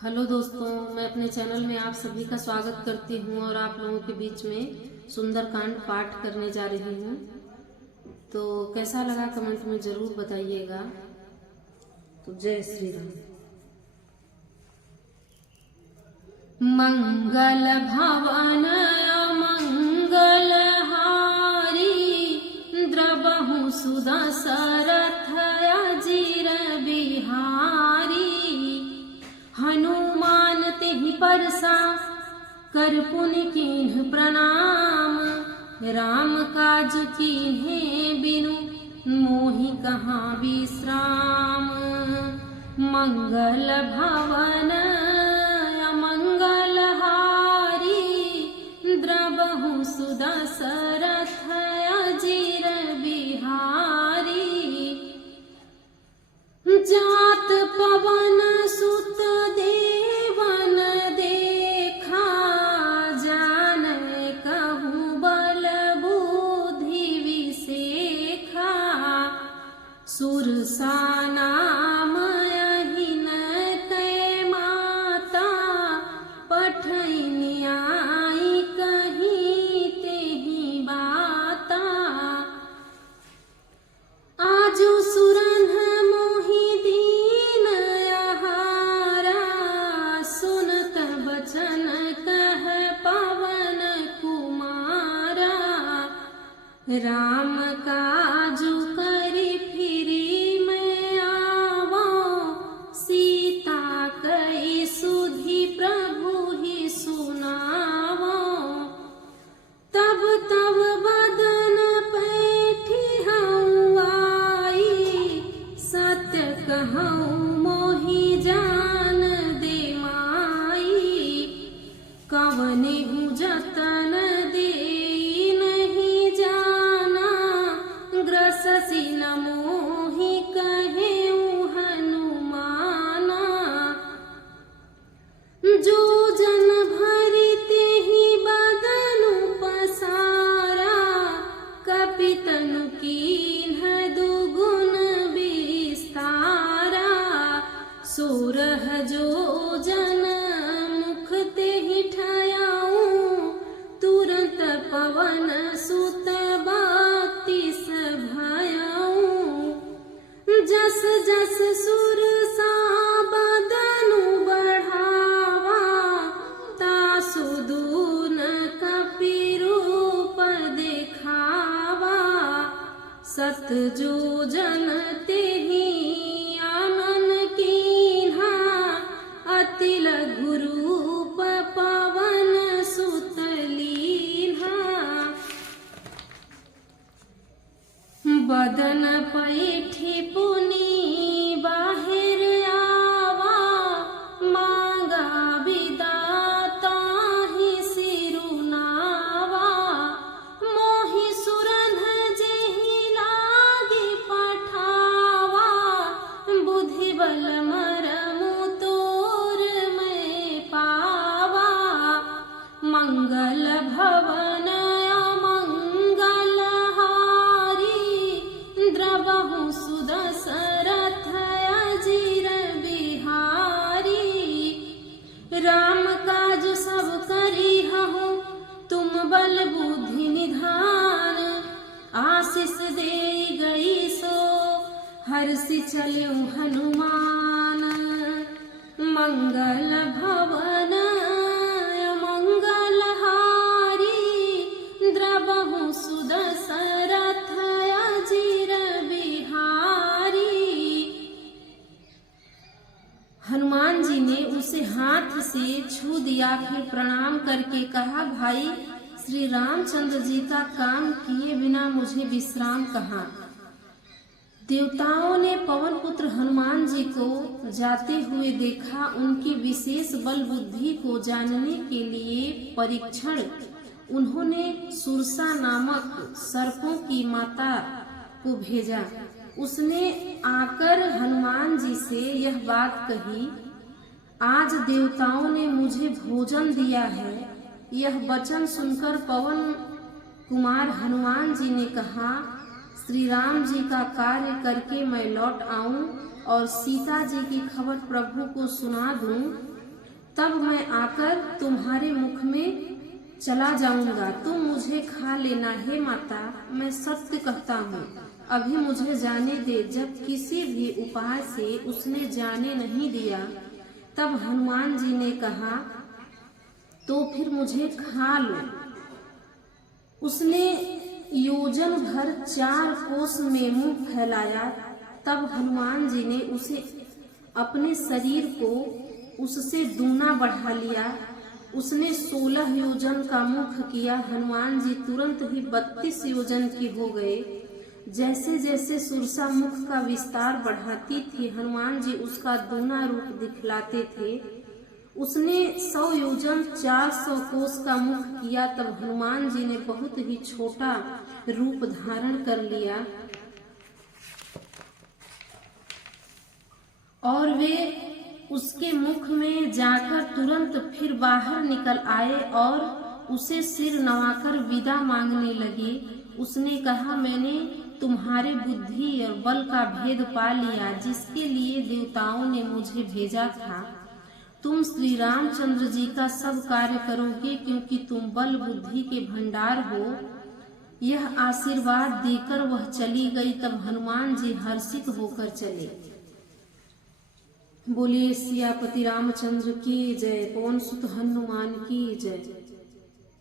Hello दोस्तों, मैं अपने चैनल में आप सभी का स्वागत करती हूँ और आप लोगों के बीच में सुंदरकांड पाठ करने जा रही हूँ। तो कैसा लगा कमेंट में जरूर बताइएगा। तो जय श्री राम। मंगल भवन मंगल हारी, द्रवहु सुदशरथ अजीर बिहारी। हनुमान तेहि परसा कर पुनि कीन्ह प्रणाम, राम काज कीन्हे बिनु मोहि कहाँ विश्राम। मंगल भवन मंगल हारी, द्रवहु सुदशरथ अजीर बिहारी। जात पवन सुत देवन देखा, जानय कहूँ बल बुद्धि विसेखा। सुरसा नाम अहिन कै माता, पठैनि आई कहीं तेहि बाता। आजु सुरन मोहि दीन आहारा, सुनत बचन कह पवन कुमारा। राम काजु करि फिरि मैं आवो, सीता कई सुधि प्रभु ही सुनावो। तब तब बदन पैठी हऊँ आई, सत्य कहूँ मोहि जान दे माई। कवने हूँ जतन दे नहीं जाना, ग्रससि न मोहि कहेऊ हनुमाना। जो जन भरि तेहि बदनु पसारा, कपितनु कीन्ह दुगुन विस्तारा। सोरह जो जन मुख तेहि ठयाऊँ, तुरंत पवन सुत बत्तीस भयाऊँ। जस जस सुरसा बदनु बढ़ावा, तासु दून कपि रूप देखावा। सत जो जन तेहि आनन कीन्हा, अति लघु रूप पवन सुत लीन्हा। बदन पैठी पुनि बाहिर आवा, मांगा विदा ताहि सिरुनावा। मोहि सुरन जेहि लागी पठावा, बुद्धि बल मरमु तोर मैं पावा। मंगल भवन मंगल हारी, द्रवहु सुदशरथ अजीर बिहारी। राम काज सब करिहु तुम बल बुद्धि निधान, आशीष दे गई सो हर्षि चल्यु हनुमान। मंगल भवन मंगल हारी, द्रवहु सुदशरथ अजीर बिहारी। हनुमान जी ने उसे हाथ से छू दिया, फिर प्रणाम करके कहा, भाई श्री रामचंद्र जी का काम किए बिना मुझे विश्राम कहाँ। देवताओं ने पवन पुत्र हनुमान जी को जाते हुए देखा। उनकी विशेष बल बुद्धि को जानने के लिए परीक्षण उन्होंने सुरसा नामक सर्पों की माता को भेजा। उसने आकर हनुमान जी से यह बात कही, आज देवताओं ने मुझे भोजन दिया है। यह वचन सुनकर पवन कुमार हनुमान जी ने कहा, श्री राम जी का कार्य करके मैं लौट आऊं और सीता जी की खबर प्रभु को सुना दूं। तब मैं आकर तुम्हारे मुख में चला जाऊंगा। तुम मुझे खा लेना। हे माता, मैं सत्य कहता हूँ, अभी मुझे जाने दे। जब किसी भी उपाय से उसने जाने नहीं दिया, तब हनुमान जी ने कहा, तो फिर मुझे खा लो। उसने योजन भर 4 कोस में मुंह फैलाया। तब हनुमान जी ने उसे अपने शरीर को उससे दूना बढ़ा लिया। उसने 16 योजन का मुख किया। हनुमान जी तुरंत ही 32 योजन के हो गए। जैसे जैसे सुरसा मुख का विस्तार बढ़ाती थी, हनुमान जी उसका दूना रूप दिखलाते थे। उसने 100 योजन 400 कोस का मुख किया। तब हनुमान जी ने बहुत ही छोटा रूप धारण कर लिया और वे उसके मुख में जाकर तुरंत फिर बाहर निकल आए और उसे सिर नवाकर विदा मांगने लगे। उसने कहा, मैंने तुम्हारे बुद्धि और बल का भेद पा लिया, जिसके लिए देवताओं ने मुझे भेजा था। तुम श्री रामचंद्र जी का सब कार्य करोगे, क्योंकि तुम बल बुद्धि के भंडार हो। यह आशीर्वाद देकर वह चली गई। तब हनुमान जी हर्षित होकर चले। बोलिए सियापति रामचंद्र की जय। पवन सुत हनुमान की जय।